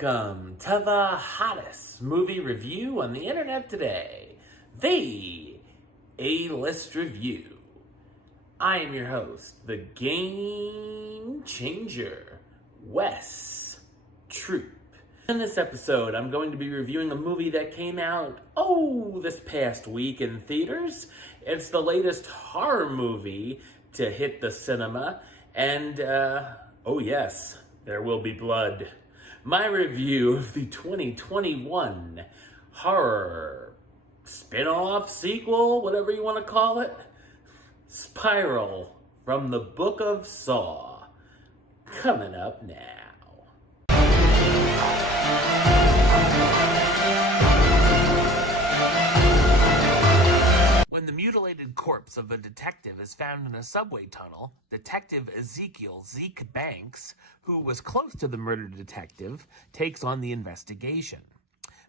Welcome to the hottest movie review on the internet today, the A-List Review. I am your host, the Game Changer, Wes Troop. In this episode, I'm going to be reviewing a movie that came out, this past week in theaters. It's the latest horror movie to hit the cinema, and, yes, there will be blood. My review of the 2021 horror spinoff, sequel, whatever you want to call it, Spiral from the Book of Saw, coming up now. When the mutilated corpse of a detective is found in a subway tunnel, Detective Ezekiel Zeke Banks, who was close to the murdered detective, takes on the investigation.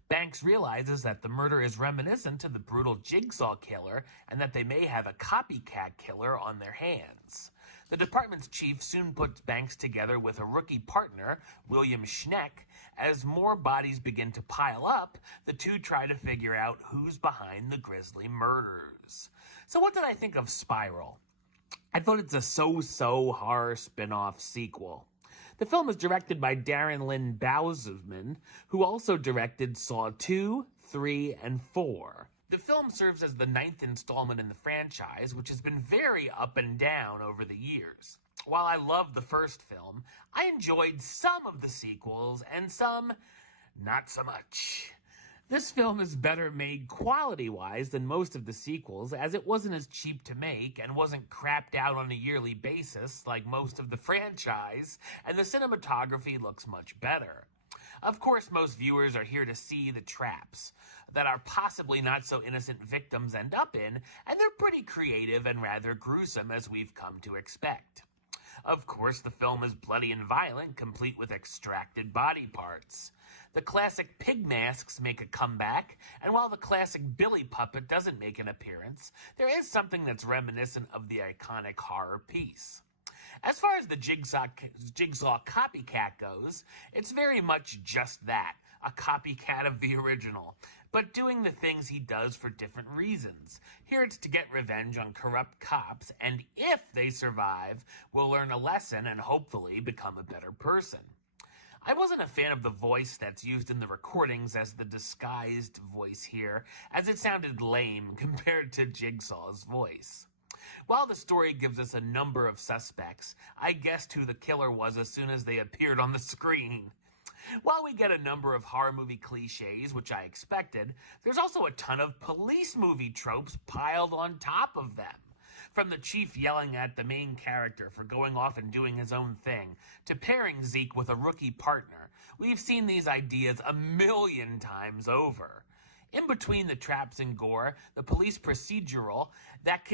Banks realizes that the murder is reminiscent to the brutal Jigsaw killer and that they may have a copycat killer on their hands. The department's chief soon puts Banks together with a rookie partner, William Schneck. As more bodies begin to pile up, the two try to figure out who's behind the grisly murders. So what did I think of Spiral? I thought it's a so-so horror spin-off sequel. The film is directed by Darren Lynn Bousman, who also directed Saw 2, 3, and 4. The film serves as the 9th installment in the franchise, which has been very up and down over the years. While I loved the first film, I enjoyed some of the sequels and some not so much. This film is better made quality-wise than most of the sequels, as it wasn't as cheap to make and wasn't crapped out on a yearly basis like most of the franchise, and the cinematography looks much better. Of course, most viewers are here to see the traps that our possibly not so innocent victims end up in, and they're pretty creative and rather gruesome, as we've come to expect. Of course, the film is bloody and violent, complete with extracted body parts. The classic pig masks make a comeback, and while the classic Billy puppet doesn't make an appearance, there is something that's reminiscent of the iconic horror piece. As far as the Jigsaw copycat goes, it's very much just that, a copycat of the original, but doing the things he does for different reasons. Here it's to get revenge on corrupt cops, and if they survive, will learn a lesson and hopefully become a better person. I wasn't a fan of the voice that's used in the recordings as the disguised voice here, as it sounded lame compared to Jigsaw's voice. While the story gives us a number of suspects, I guessed who the killer was as soon as they appeared on the screen. While we get a number of horror movie cliches, which I expected, there's also a ton of police movie tropes piled on top of them. From the chief yelling at the main character for going off and doing his own thing, to pairing Zeke with a rookie partner, we've seen these ideas a million times over. In between the traps and gore, the police procedural that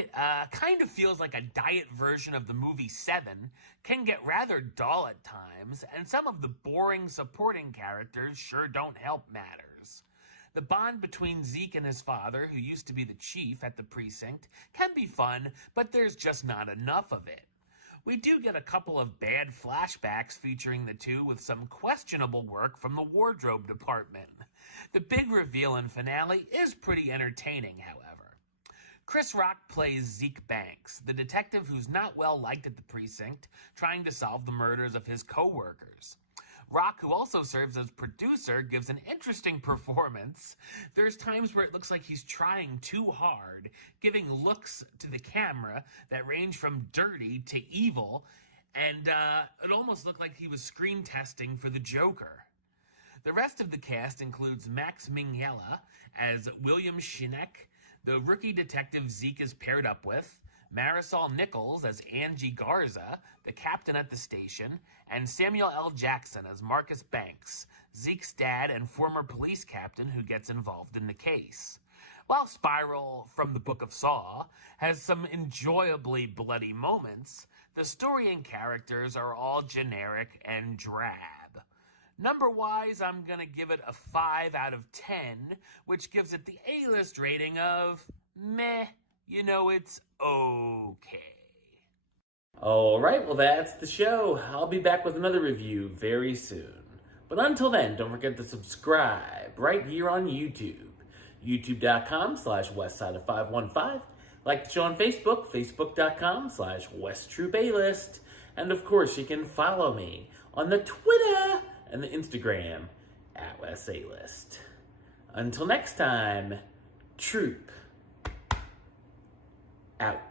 kind of feels like a diet version of the movie Seven can get rather dull at times, and some of the boring supporting characters sure don't help matters. The bond between Zeke and his father, who used to be the chief at the precinct, can be fun, but there's just not enough of it. We do get a couple of bad flashbacks featuring the two with some questionable work from the wardrobe department. The big reveal and finale is pretty entertaining, however. Chris Rock plays Zeke Banks, the detective who's not well liked at the precinct, trying to solve the murders of his co-workers. Rock, who also serves as producer, gives an interesting performance. There's times where it looks like he's trying too hard, giving looks to the camera that range from dirty to evil, and it almost looked like he was screen testing for the Joker. The rest of the cast includes Max Minghella as William Schneck, the rookie detective Zeke is paired up with, Marisol Nichols as Angie Garza, the captain at the station, and Samuel L. Jackson as Marcus Banks, Zeke's dad and former police captain who gets involved in the case. While Spiral from the Book of Saw has some enjoyably bloody moments, the story and characters are all generic and drab. Number-wise, I'm going to give it a 5 out of 10, which gives it the A-list rating of meh. It's okay. Alright, well that's the show. I'll be back with another review very soon. But until then, don't forget to subscribe right here on YouTube. YouTube.com/WestsideOf515. Like the show on Facebook, Facebook.com/WestTrueBaylist. And of course, you can follow me on the Twitter and the Instagram @WestAList. Until next time, Troop out.